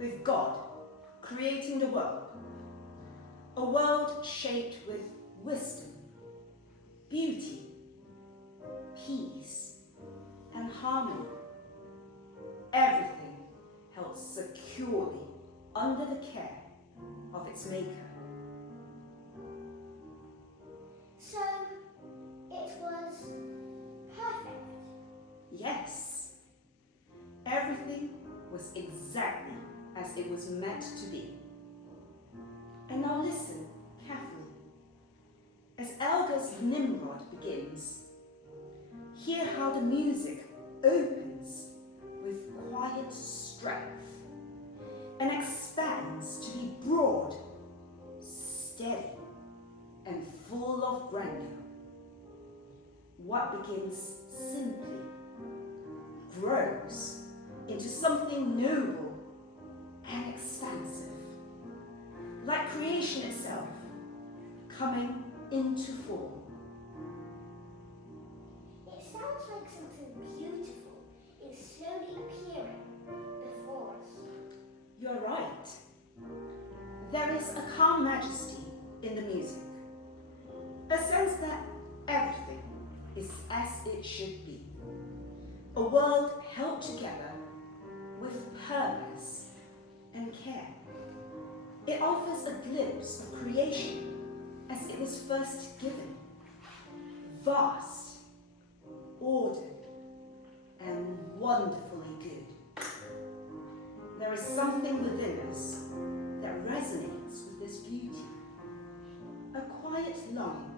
with God creating the world. A world shaped with wisdom, beauty, peace, and harmony. Everything held securely under the care of its maker. So, it was perfect. Yes, everything was exactly as it was meant to be. And now listen carefully. As Elgar's Nimrod begins, hear how the music opens with quiet strength and expands to be broad, steady, and full of grandeur. What begins simply grows into something noble and expansive, like creation itself coming into form. It sounds like something beautiful is slowly appearing before us. You're right. There is a calm majesty in the music, a sense that everything is as it should be. A world held together with purpose and care. It offers a glimpse of creation as it was first given, vast, ordered, and wonderfully good. There is something within us that resonates with this beauty, a quiet longing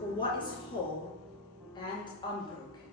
for what is whole and unbroken.